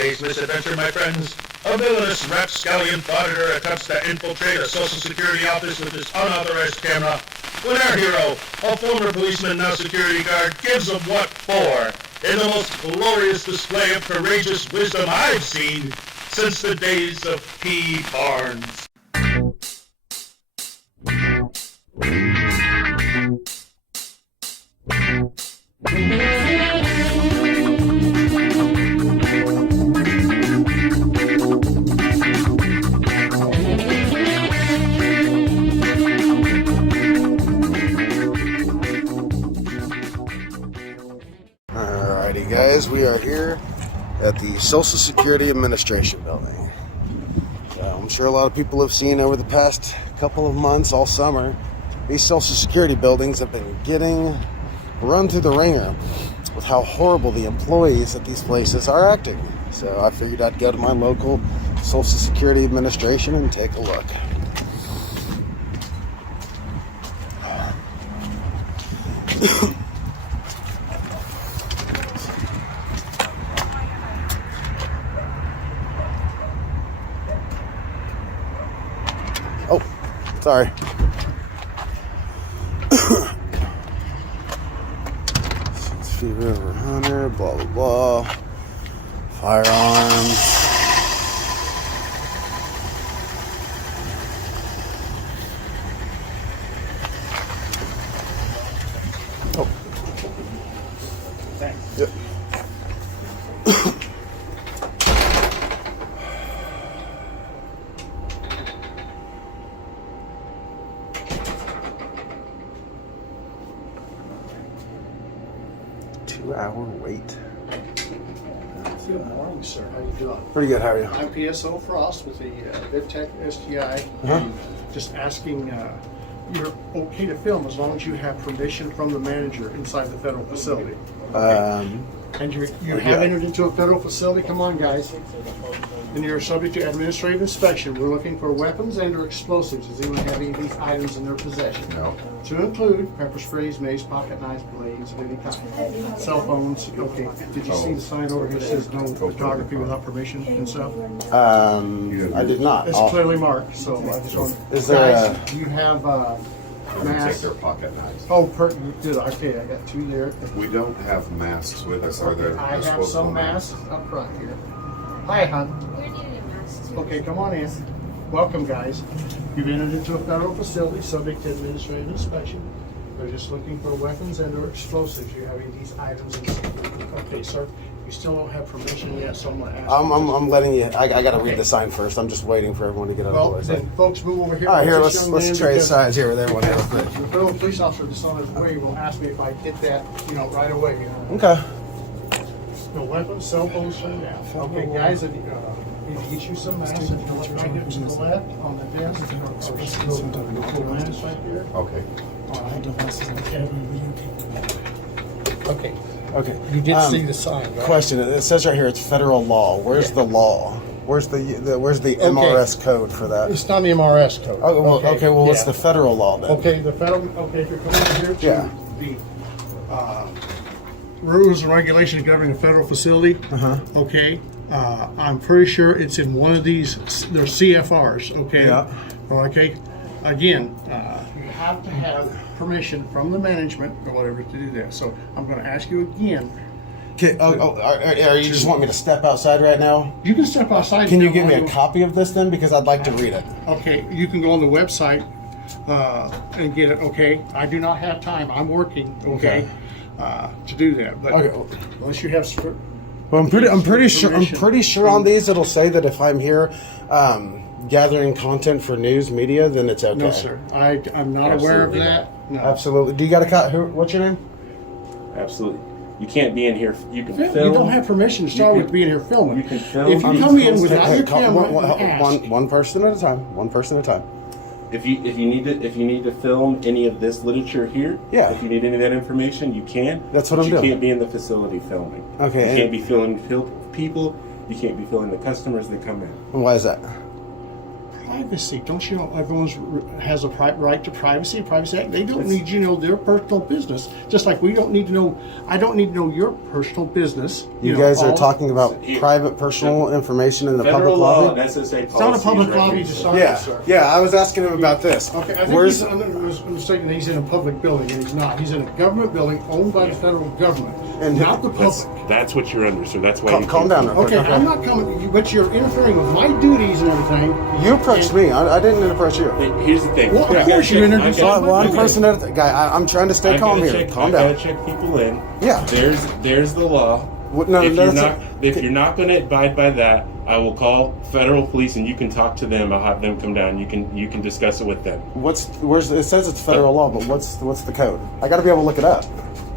today's misadventure, my friends. A villainous rapscallion Frauditor attempts to infiltrate a Social Security office with his unauthorized camera, when our hero, a former policeman now security guard, gives him what for in the most glorious display of courageous wisdom I've seen since the days of P. Barnes. Alrighty guys, we are here at the Social Security Administration building. So I'm sure a lot of people have seen over the past couple of months, all summer, these Social Security buildings have been getting run through the ringer with how horrible the employees at these places are acting. So I figured I'd go to my local Social Security Administration and take a look. Oh, sorry. River Hunter, blah blah blah. Firearms. Oh. Thanks. Yep. Two-hour wait. Good morning, sir. How you doing? Pretty good. How are you? I'm PSO Frost with the VidTech STI. And just asking, you're okay to film as long as you have permission from the manager inside the federal facility. And you have entered into a federal facility. Come on, guys. And you're subject to administrative inspection. We're looking for weapons and/or explosives. Does anyone have any of these items in their possession? No. To include pepper sprays, mace, pocket knives, blades of any kind, cell phones. Okay. Did you see the sign over here that says no photography without permission and stuff? I did not. It's clearly marked. So I just want. Is there guys, do you have masks? Take their pocket knives. Oh, good. Okay, I got two there. We don't have masks with us. Are there? I have some masks up front here. Hi, hon. We're needing a mask. Okay, come on in. Welcome, guys. You've entered into a federal facility subject to administrative inspection. They're just looking for weapons and/or explosives. You have any of these items? Okay, sir. You still don't have permission yet, so I'm going to ask. I'm letting you. I got to read the sign first. I'm just waiting for everyone to get out Well, of the way. then, folks, move over here. All right, here. This young Let's man, trade because signs here with everyone here. Real quick. The federal police officer that's on his way will ask me if I did that, right away. Okay. No weapons, cell phones turned down. Okay, guys, if you get you some masks, if you look right here to the left on the desk, the mask right there. Okay. All right. Okay. Okay. You did see the sign, right? Question. It says right here it's federal law. Where's the law? Where's the MRS code for that? It's not the MRS code. Oh, well, okay. Well, what's yeah. the federal law then? Okay, the federal. Okay, if you're coming over here to Yeah. the rules and regulations governing a federal facility. Okay, I'm pretty sure it's in one of these. They're CFRs. Okay. Yeah. Okay. Again, you have to have permission from the management or whatever to do that. So I'm going to ask you again. Okay, are you just want me to step outside right now? You can step outside. Can you give me a copy of this then? Because I'd like to read it. Okay, you can go on the website and get it. Okay, I do not have time. I'm working. Okay, to do that. But Okay. unless you have. Well, I'm pretty sure on these it'll say that if I'm here gathering content for news media, then it's okay. No, sir. I'm not aware of that. No. Absolutely. Do you got a cut? What's your name? Absolutely. You can't be in here. You can film. You don't have permission to start with being here filming. You can film. If you come in without your camera, one person at a time. One person at a time. If you need to film any of this literature here, Yeah. If you need any of that information, you can. That's what but I'm you doing. can't be in the facility filming. Okay. You can't be filming people. You can't be filming the customers that come in. And why is that? privacy. Don't you know has a right to privacy? Privacy Act. They don't need you to know their personal business. Just like we don't need to know. I don't need to know your personal business. You know, guys are talking about private personal information in the public lobby. It's not a public lobby to start with, sir. Yeah. I was asking him about this. Okay, I think he's mistaken that he's in a public building, and he's not. He's in a government building owned by the federal government, and not the public. That's what you're under, so that's why. Calm down. Okay, I'm not coming, but you're interfering with my duties and everything. You approached me. I didn't approach you. Here's the thing. Well, of course you introduced me. One person at a guy. I'm trying to stay calm here. Calm down. I gotta check people in. Yeah. There's the law. If you're not going to abide by that, I will call federal police and you can talk to them. I'll have them come down. You can discuss it with them. It says it's federal law, but what's the code? I got to be able to look it up.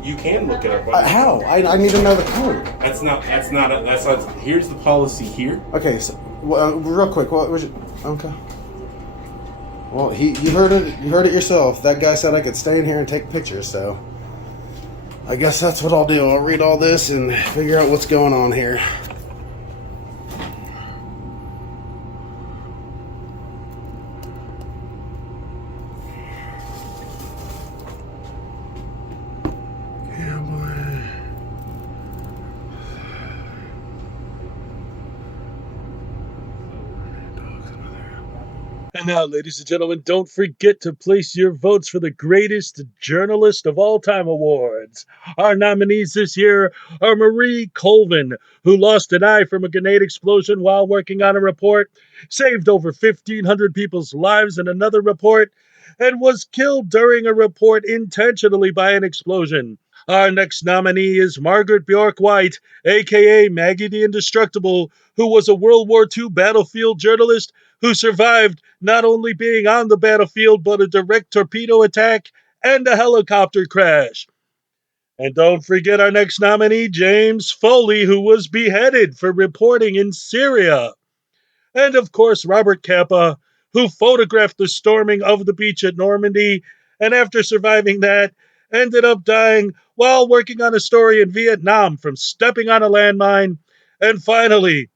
You can look it up. How? I need to know the code. That's not. Here's the policy here. Okay, so real quick. What was it? Okay. Well, you heard it. You heard it yourself. That guy said I could stay in here and take pictures. So I guess that's what I'll do. I'll read all this and figure out what's going on here. And now, ladies and gentlemen, don't forget to place your votes for the Greatest Journalist of All Time Awards. Our nominees this year are Marie Colvin, who lost an eye from a grenade explosion while working on a report, saved over 1,500 people's lives in another report, and was killed during a report intentionally by an explosion. Our next nominee is Margaret Bjork White, a.k.a. Maggie the Indestructible, who was a World War II battlefield journalist who survived not only being on the battlefield, but a direct torpedo attack and a helicopter crash. And don't forget our next nominee, James Foley, who was beheaded for reporting in Syria. And of course, Robert Capa, who photographed the storming of the beach at Normandy, and after surviving that, ended up dying while working on a story in Vietnam from stepping on a landmine. And finally,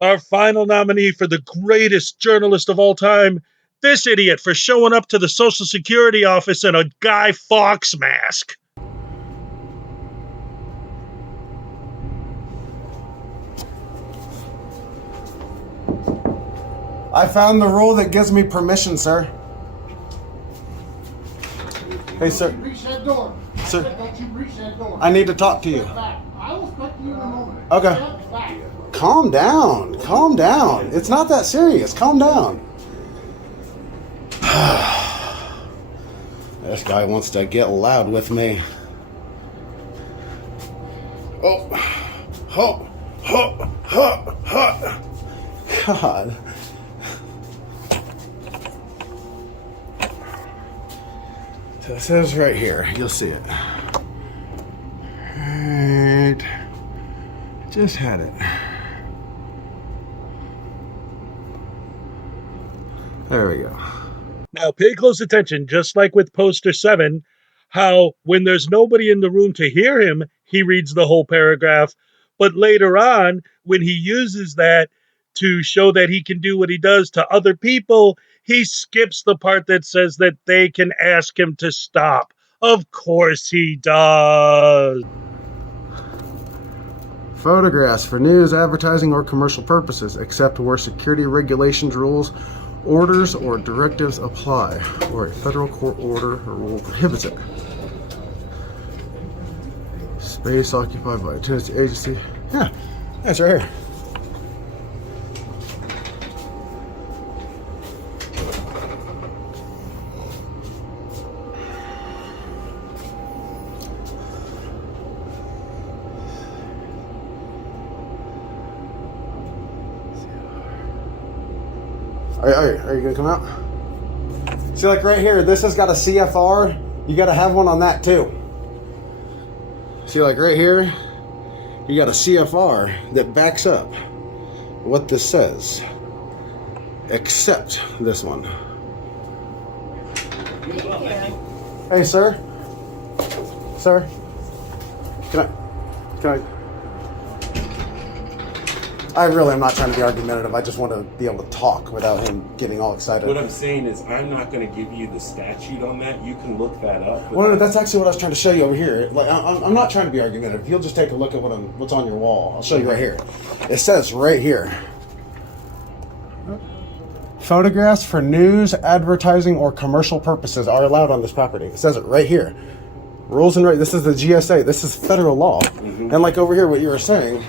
our final nominee for the Greatest Journalist of All Time, this idiot for showing up to the Social Security office in a Guy Fawkes mask. I found the rule that gives me permission, sir. Hey, sir. Reach that door. Sir. Don't you reach that door. I need to talk to you. I will speak to you in a moment. Okay. Step back. Calm down. Calm down. It's not that serious. Calm down. This guy wants to get loud with me. God. So it says right here. You'll see it. Right. Just had it. There we go. Now pay close attention, just like with poster 7, how when there's nobody in the room to hear him, he reads the whole paragraph. But later on, when he uses that to show that he can do what he does to other people, he skips the part that says that they can ask him to stop. Of course he does. Photographs for news, advertising, or commercial purposes, except where security regulations, rules, orders, or directives apply, or a federal court order or rule prohibits it. Space occupied by a Tennessee agency. Yeah, that's right here. Are you gonna come out? See, like right here, this has got a CFR. You gotta have one on that too. See, like right here, you got a CFR that backs up what this says, except this one. Hey, sir. Sir. Can I? I really am not trying to be argumentative. I just want to be able to talk without him getting all excited. What I'm saying is, I'm not going to give you the statute on that. You can look that up. Well, no, that's actually what I was trying to show you over here. Like, I'm not trying to be argumentative. You'll just take a look at what's on your wall. I'll show you right here. It says right here. Photographs for news, advertising, or commercial purposes are allowed on this property. It says it right here. Rules and rights. This is the GSA. This is federal law. Mm-hmm. And like over here, what you were saying,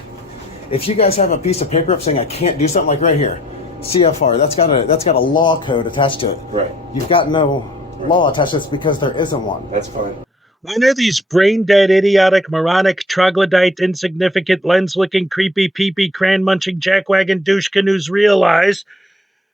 if you guys have a piece of paper up saying I can't do something, like right here, CFR, that's got a law code attached to it. Right. You've got no law attached to it because there isn't one. That's fine. When are these brain-dead, idiotic, moronic, troglodyte, insignificant, lens-licking, creepy, pee-pee, cran-munching, jackwagon douche canoes realize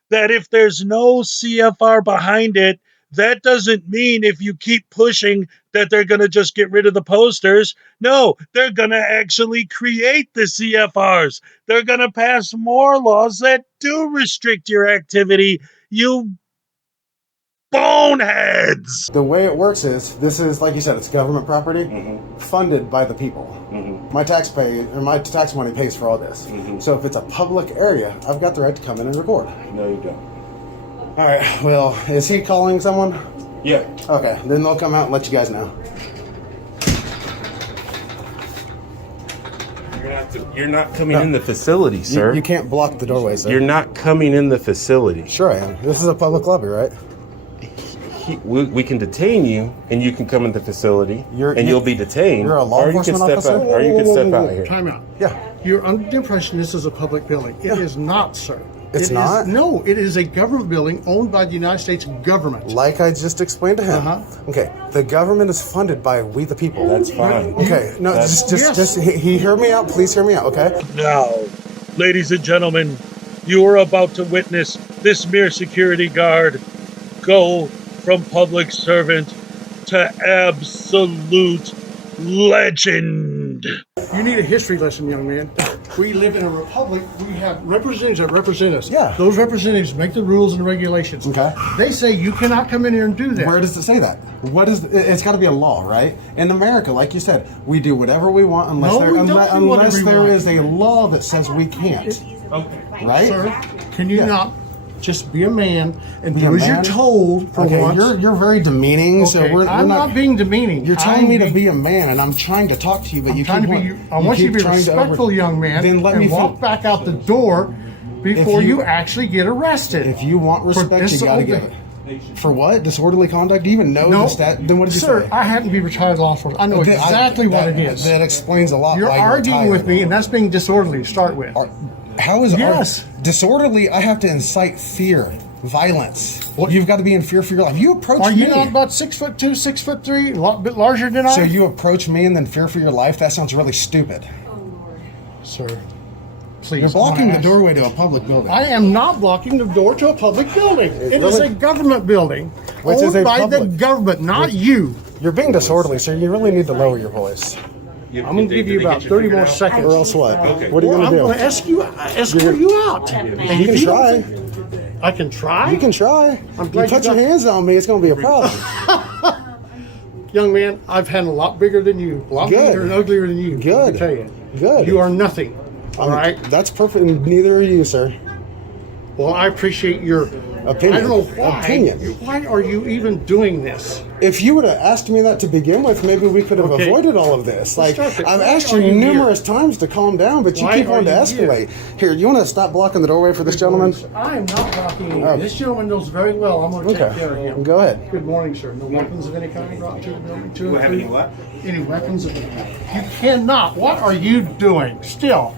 that if there's no CFR behind it, that doesn't mean if you keep pushing that they're going to just get rid of the posters. No, they're going to actually create the CFRs. They're going to pass more laws that do restrict your activity, you boneheads. The way it works is, this is, like you said, it's government property, funded by the people. My tax money pays for all this. So if it's a public area, I've got the right to come in and record. No, you don't. All right, well, is he calling someone? Yeah. Okay, then they'll come out and let you guys know. You're not coming in the facility, sir. You can't block the doorway, sir. You're not coming in the facility. Sure I am. This is a public lobby, right? We can detain you, and you can come in the facility, and you'll be detained. You're a law enforcement officer? Or you can step out here. Time out. Yeah. You're under the impression this is a public building. It is not, sir. It's not? No, it is a government building owned by the United States government. Like I just explained to him. Okay, the government is funded by we the people. That's fine. Okay, no, just hear me out. Please hear me out, okay? Now, ladies and gentlemen, you are about to witness this mere security guard go from public servant to absolute legend. You need a history lesson, young man. We live in a republic. We have representatives that represent us. Yeah. Those representatives make the rules and regulations. Okay. They say you cannot come in here and do that. Where does it say that? It's got to be a law, right? In America, like you said, we do whatever we want unless there is a law that says we can't. Okay. Right? Sir, can you not just be a man and do as you're told for once? You're very demeaning. Okay, So I'm not being demeaning. You're telling me to be a man, and I'm trying to talk to you, but I want you to be a respectful young man. Then let me walk back out the door before you actually get arrested. If you want respect, you got to give it. For what? Disorderly conduct? Do you even know the stat? Then what did you say? Sir, I happen to be retired law enforcement. I know exactly what it is. That explains a lot. You're arguing with me, and that's being disorderly to start with. How is Yes. disorderly? I have to incite fear, violence. You've got to be in fear for your life. You approach me. Are you not about 6'2", 6'3", a lot bit larger than I? So you approach me and then fear for your life? That sounds really stupid. Sir, please. You're blocking the doorway to a public building. I am not blocking the door to a public building. It is a government building owned by the government, not you. You're being disorderly, sir. You really need to lower your voice. I'm going to give you about 30 more seconds. Or else what? Okay. What are you going to do? I'm going to escort you out. You can try. I can try? You can try. I'm You glad put you your got- hands on me, it's going to be a problem. Young man, I've had a lot bigger than you. A lot Good. bigger and uglier than you. Good. Let me tell you. Good. You are nothing. All right? That's perfect. Neither are you, sir. Well, I appreciate your Opinion. I don't know why. Opinion. Why are you even doing this? If you would have asked me that to begin with, maybe we could have avoided all of this. Like, Let's start I've it. asked Why you are you numerous times to calm down, but you Why keep are on to you escalate. Here, you want to stop blocking the doorway for this gentleman? I am not blocking anything. Oh. This gentleman knows very well I'm going to take care of him. Go ahead. Good morning, sir. No weapons of any kind brought to the building? Do we have any what? Any weapons of any kind? You cannot. What are you doing? Still.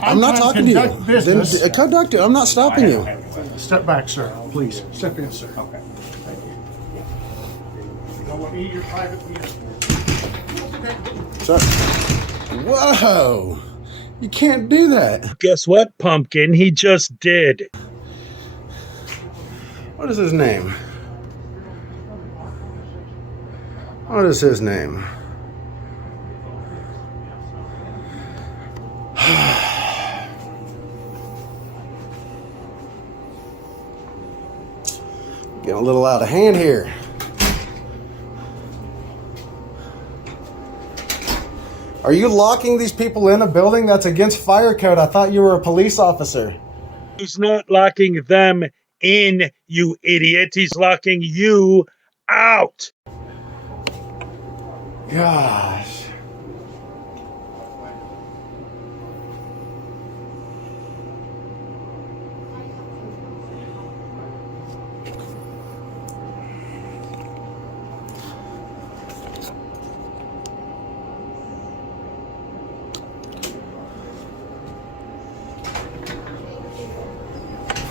I'm not trying talking to conduct you. Business. Then conduct it. I'm not stopping you. Step back, sir. Please. Step in, sir. Okay. Thank you. You don't want me in your private vehicle. Sir. Whoa. You can't do that. Guess what, Pumpkin? He just did. What is his name? What is his name? Getting a little out of hand here. Are you locking these people in a building? That's against fire code. I thought you were a police officer. He's not locking them in, you idiot. He's locking you out. Gosh.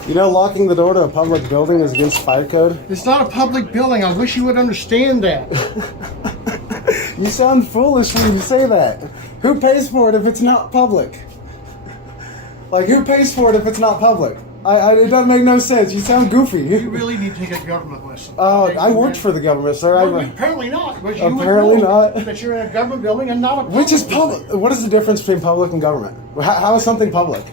You know, locking the door to a public building is against fire code? It's not a public building. I wish you would understand that. You sound foolish when you say that. Who pays for it if it's not public? Like, who pays for it if it's not public? It doesn't make no sense. You sound goofy. You really need to take a government lesson. Oh, I worked for the government, sir. Well, apparently not. But you Apparently would know not. that you're in a government building and not a public Which is public. building. What is the difference between public and government? How is something public?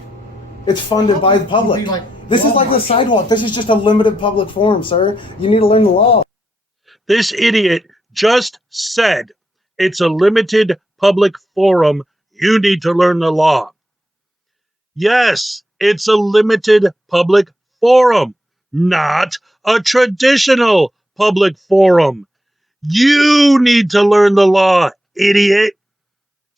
It's funded by the public. Would be like This is like the Walmart. sidewalk. This is just a limited public forum, sir. You need to learn the law. This idiot just said it's a limited public forum. You need to learn the law. Yes, it's a limited public forum, not a traditional public forum. You need to learn the law, idiot.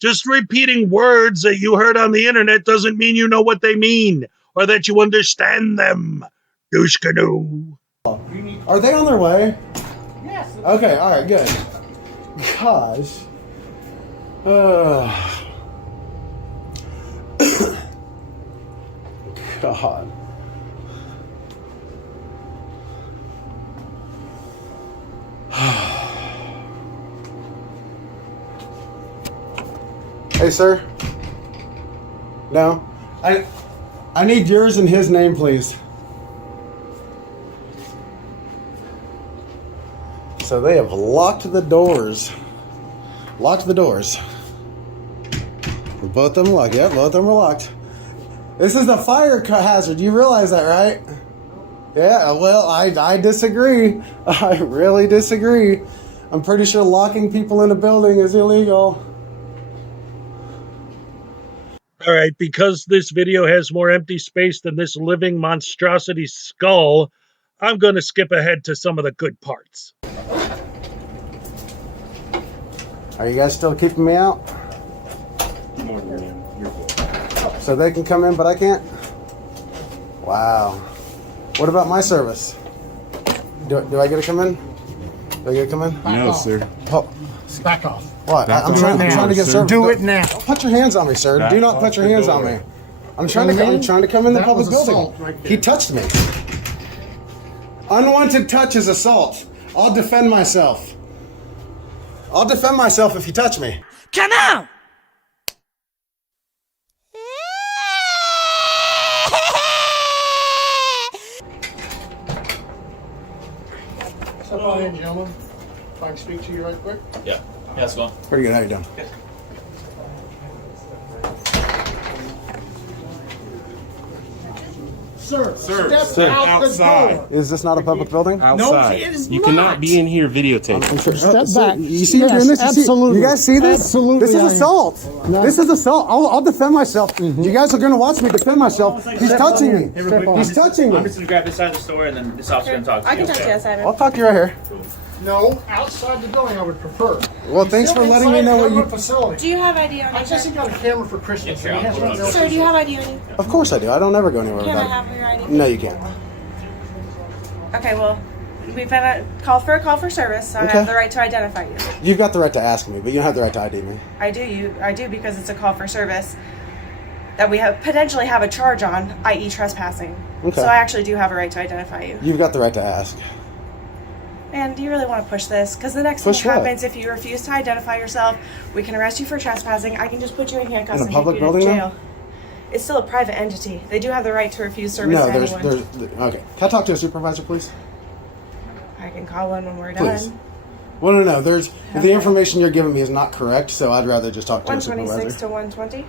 Just repeating words that you heard on the internet doesn't mean you know what they mean or that you understand them. Douche canoe. Are they on their way? Yes. Okay, all right, good. Gosh. God. Hey, sir. No. I need yours and his name, please. So they have locked the doors. Locked the doors. Both of them locked. Yeah, both of them are locked. This is a fire hazard. You realize that, right? Yeah, well, I disagree. I really disagree. I'm pretty sure locking people in a building is illegal. All right, because this video has more empty space than this living monstrosity's skull, I'm going to skip ahead to some of the good parts. Are you guys still keeping me out? More than you. You're good. So they can come in, but I can't? Wow. What about my service? Do I get to come in? Do I get to come in? No, off. sir. Oh, Back off. what? Back I'm off. trying Do it to get now, service. Do it now. Don't put your hands on me, sir. Back Do not off put your the hands on door. me. I'm trying to come in the That public was building. assault right there. He touched me. Unwanted touch is assault. I'll defend myself. I'll defend myself if you touch me. Come on! Step on in, gentlemen. If I can speak to you right quick. Yeah. How's it going? Pretty good. How you doing? Sir, step Sir, out outside. the door. Is this not a public building? Outside. it is you not. cannot be in here videotaping. Step back. You see Yes, you're doing this? absolutely. You guys see this? Absolutely, This is I am. assault. This is assault. I'll defend myself. You guys are going to watch me defend myself. He's touching me. He's touching I'm me. just gonna grab this side of the store and then this officer's gonna talk to you. I can talk to you, Simon. I'll talk to you right here. No, outside the building I would prefer. Well, thanks for Still letting me inside know the what you... government facility. Do you have ID on I you, just sir? got a camera for Christmas. Yeah, and he has hold nothing on. else Sir, to do you say. have ID on you? Of course I do. I don't ever go anywhere Can I without have your ID? it. No, you can't. Okay, well, we've been a call for service, so I Okay. have the right to identify you. You've got the right to ask me, but you don't have the right to ID me. I do because it's a call for service that we have potentially have a charge on, i.e. trespassing. Okay. So I actually do have a right to identify you. You've got the right to ask. And do you really want to push this? Because the next Push thing what? that happens, if you refuse to identify yourself, we can arrest you for trespassing. I can just put you in handcuffs In a and public take you to building, jail. It's still a private entity. They do have the right to refuse service No, to there's... anyone. Okay. Can I talk to a supervisor, please? I can call one when we're Please. done. Well, no. There's... The Okay. information you're giving me is not correct, so I'd rather just talk to a 126 supervisor. to 120.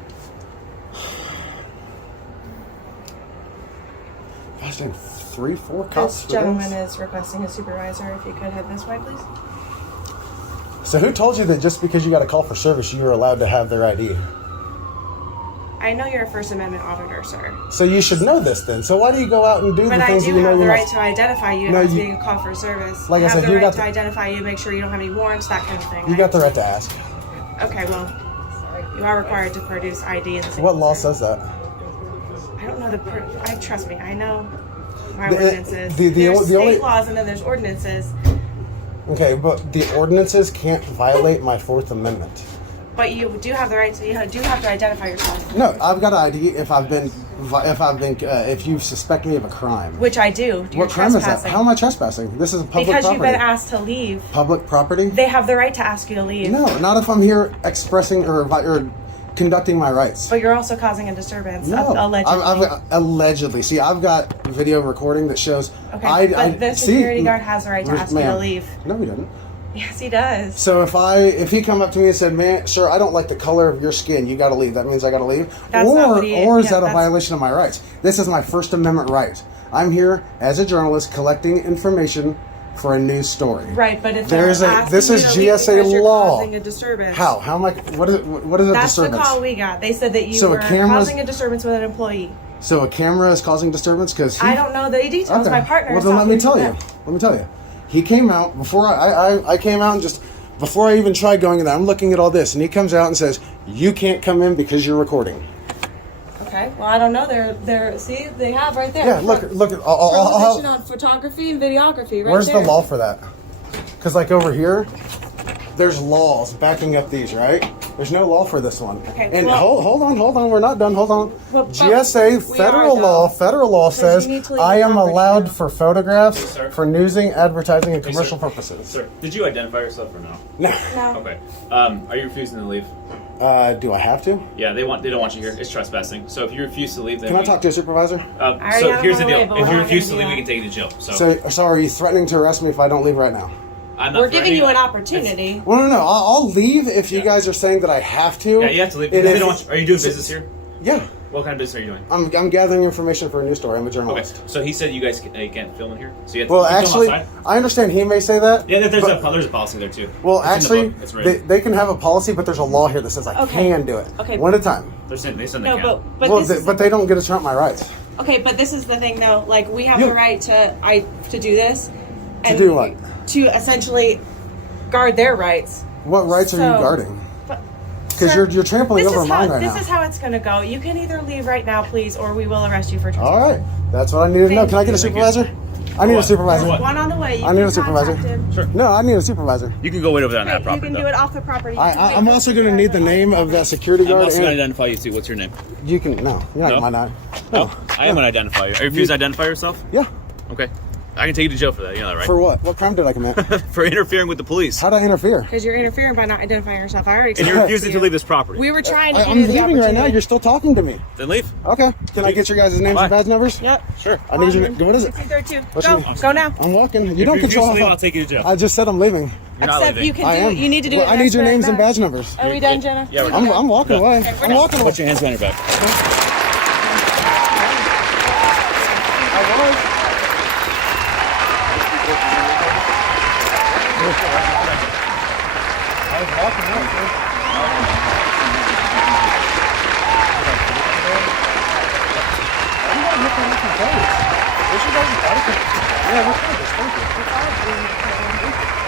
Gosh dang, 3-4 cops This for gentleman this? is requesting a supervisor. If you could head this way, please. So who told you that just because you got a call for service, you were allowed to have their ID? I know you're a First Amendment auditor, sir. So you should know this then. So why do you go out and do But the I things do that you know have the you're right not? to identify you No, as you- being a call for service. Like I have said, the you right got to the- identify you, make sure you don't have any warrants, that kind of thing. You got the right to ask. Okay, well, you are required to produce ID in the city. What law says that? I don't know trust me, I know my The- ordinances. the There's state only- laws and then there's ordinances. Okay, but the ordinances can't violate my Fourth Amendment. But you do have the right to, you do have to identify yourself. No, I've got an ID if you suspect me of a crime. Which I do. You're What crime is that? trespassing. How am I trespassing? This is public Because property. you've been asked to leave. Public property? They have the right to ask you to leave. No, not if I'm here expressing or conducting my rights. But you're also causing a disturbance. No, Allegedly. I've allegedly. See, I've got video recording that shows. Okay, but the security guard has the right to ask you to ma'am. leave. No, he doesn't. Yes, he does. So if he come up to me and said, "Man, sir, I don't like the color of your skin. You got to leave." That means I got to leave. That's not what he is. Or is Yeah, that a that's- violation of my rights? This is my First Amendment right. I'm here as a journalist collecting information for a news story. Right, but if There's they're a asking this you is to leave GSA because you're law. causing a disturbance. How? How am I? What is a That's disturbance? the call we got. They said that you So a were camera's- causing a disturbance with an employee. So a camera is causing disturbance because I don't know the details. Okay. My partner Well, is then let me talking tell to you. them. Let me tell you. He came out before I came out and just before I even tried going in there. I'm looking at all this, and he comes out and says, "You can't come in because you're recording." Okay. Well, I don't know. They're see they have right there. Yeah, look at. Prohibition on photography and videography. Right Where's there. the law for that? Because like over here, there's laws backing up these, right? There's no law for this one. Okay, And well- hold on. We're not done. Hold on. But GSA we federal are, law. though. Federal law Because says you need to leave I the am coverage allowed now. for photographs Yes, sir. for newsing, advertising, and Yes, commercial sir. purposes. Sir, did you identify yourself or no? No. No. Okay. Are you refusing to leave? Do I have to? Yeah, they don't want you here. It's trespassing. So if you refuse to leave, then Can I talk to a supervisor? I already So have here's the him on the deal: way, but if we're you not refuse to gonna do leave, we that. can take you to jail. So are you threatening to arrest me if I don't leave right now? I'm not We're giving you an threatening opportunity. Well, no. I'll leave if you Yeah. guys are saying that I have to. Yeah, you have to leave. And Because they if- don't want you. Are you doing business here? Yeah. What kind of business are you doing? I'm gathering information for a news story. I'm a Okay. journalist. So he said you guys can't film in here. So you have to Well, you film actually, outside? I understand he may say that. Yeah, there's but- a policy there too. Well, It's in the actually, book. It's written. they can have a policy, but there's a law here that says I Okay. can do it. Okay. One at a time. They said they No, can. but Well, this is but they don't get to trump my rights. okay. But this is the thing, though. Like we have You- the right to do this. And do what? To essentially guard their rights. What rights are you So- guarding? But Because sir, you're trampling this over is mine how, right this now. is how it's going to go. You can either leave right now, please, or we will arrest you for trespassing. All right, that's what I need to know. Thank Can I get a you. supervisor? I need a what? supervisor. For what? One on the way. You I need can a supervisor. contact him. Sure. No, I need a supervisor. You can go wait over there on that You property. can do it off the property. I'm also going to need the name of that security I'm guard. also going to And identify you too. What's your name? you can no, you're not No? my name. No, I am going to identify you. Are you refused to identify yourself? Yeah. Okay. I can take you to jail for that. You know that, right? For what? What crime did I commit? For interfering with the police. How'd I interfere? Because you're interfering by not identifying yourself. I already And explained you're that refusing to you. leave this property. We were trying to give I'm you the leaving right now. opportunity. You're still talking to me. Then leave. Okay. Can I get your guys' names Bye. and badge numbers? Yep. Sure. I need your. What is it? 1632. What's Go. your name? Go now. I'm walking. You If don't you refuse control. to leave, I'll take you to jail. I just said I'm leaving. You're not Except leaving. you can I do. am. You need to do Well, it. I need your next names and back. badge numbers. Are we done, Jenna? Yeah, we're I'm done. walking Go. away. Okay, we're I'm done. walking away. Put your hands behind your back. I was walking out. Yeah, we're good. Thank you.